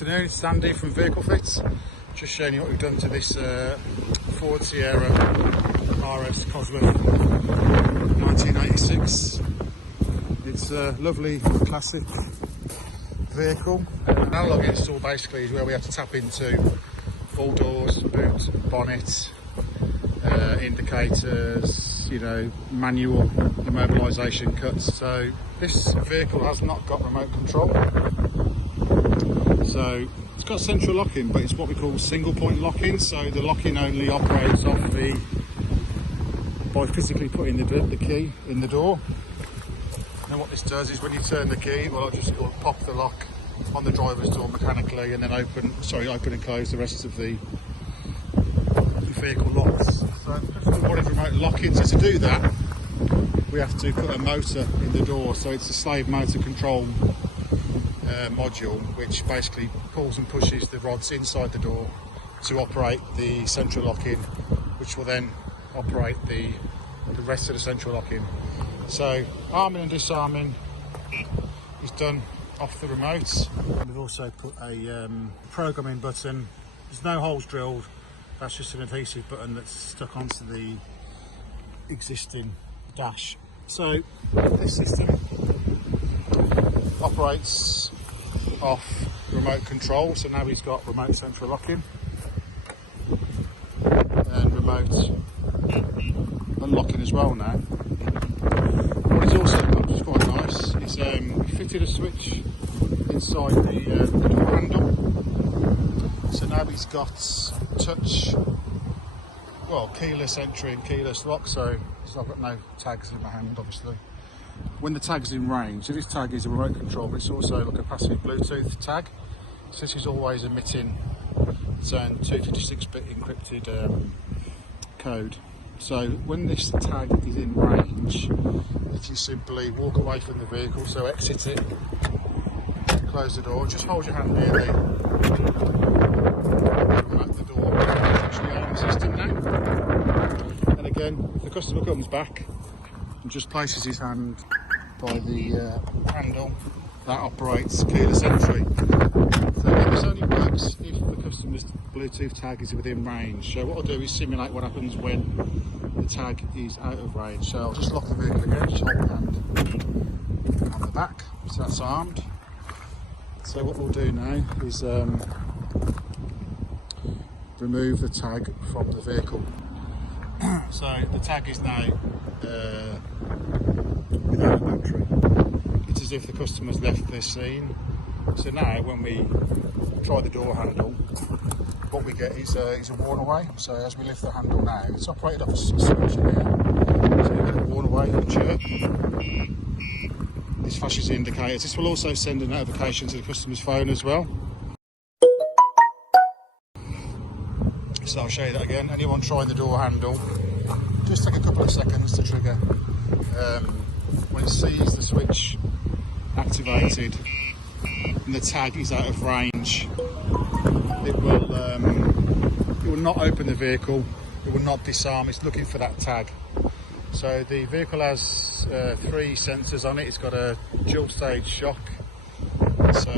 Afternoon, it's Sandy from Vehicle Fits. Just showing you what we've done to this Ford Sierra RS Cosworth 1986. It's a lovely classic vehicle. An analogue install basically is where we have to tap into all doors, boot, bonnet, indicators, you know, manual immobilisation cuts. So this vehicle has not got remote control. So it's got central locking, but it's what we call single point locking. So the locking only operates by physically putting the key in the door. And what this does is when you turn the key, well, it'll pop the lock on the driver's door mechanically, and then open and close the rest of the vehicle locks. So just wanted remote locking. So to do that, we have to put a motor in the door. So it's a slave motor control module, which basically pulls and pushes the rods inside the door to operate the central locking, which will then operate the rest of the central locking. So arming and disarming is done off the remote. We've also put a programming button. There's no holes drilled, that's just an adhesive button that's stuck onto the existing dash. So this system operates off remote control, so now he's got remote central locking and remote unlocking as well now. What he's also got, which is quite nice, is fitted a switch inside the door handle. So now he's got touch, well, keyless entry and keyless lock, so I've got no tags in my hand obviously. When the tag's in range, so this tag is a remote control, but it's also like a passive Bluetooth tag. So this is always emitting its own 256-bit encrypted code. So when this tag is in range, if you simply walk away from the vehicle, so exit it, close the door, just hold your hand near the door, touch the alarm system now. And again, if the customer comes back and just places his hand by the handle, that operates keyless entry. So again, this only works if the customer's Bluetooth tag is within range. So what I'll do is simulate what happens when the tag is out of range. So I'll just lock the vehicle again, just hold the hand on the back, so that's armed. So what we'll do now is remove the tag from the vehicle. So the tag is now without a battery. It's as if the customer's left the scene. So now when we try the door handle, what we get is a worn away. So as we lift the handle now, it's operated off a switch in here. So we get a worn away chirp. This flashes the indicators. This will also send a notification to the customer's phone as well. So I'll show you that again. Anyone trying the door handle, just take a couple of seconds to trigger. When it sees the switch activated and the tag is out of range, it will not open the vehicle, it will not disarm, it's looking for that tag. So the vehicle has 3 sensors on it. It's got a dual stage shock, so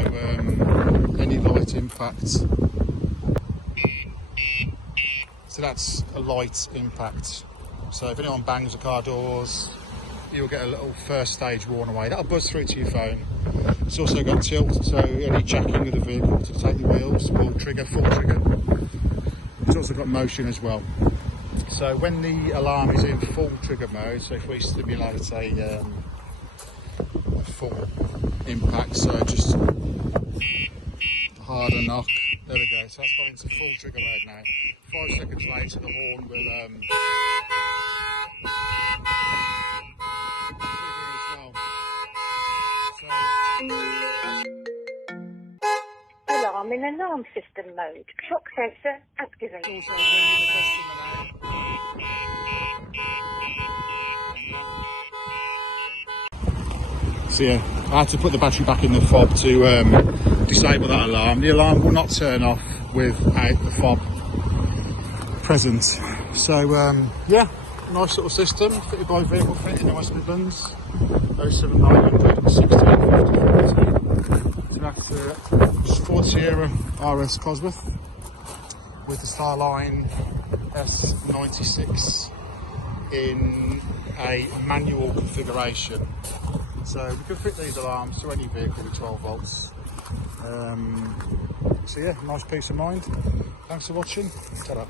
any light impact, so that's a light impact. So if anyone bangs the car doors, you'll get a little first stage worn away. That'll buzz through to your phone. It's also got tilt, so any jacking of the vehicle to take the wheels will trigger, full trigger. It's also got motion as well. So when the alarm is in full trigger mode, so if we stimulate a full impact, so just harder knock, there we go, so that's gone into full trigger mode now. 5 seconds later the horn will trigger as well. Alarm in alarm system mode. Shock sensor activated. Also ringing the customer now. So yeah, I had to put the battery back in the fob to disable that alarm. The alarm will not turn off without the fob present. So yeah, nice little system fitted by Vehicle Fit in the West Midlands. 07900 16 50 40. that Ford Sierra RS Cosworth with the StarLine S96 in a manual configuration. So we can fit these alarms to any vehicle with 12 volts. So yeah, nice peace of mind. Thanks for watching. Ta-ra.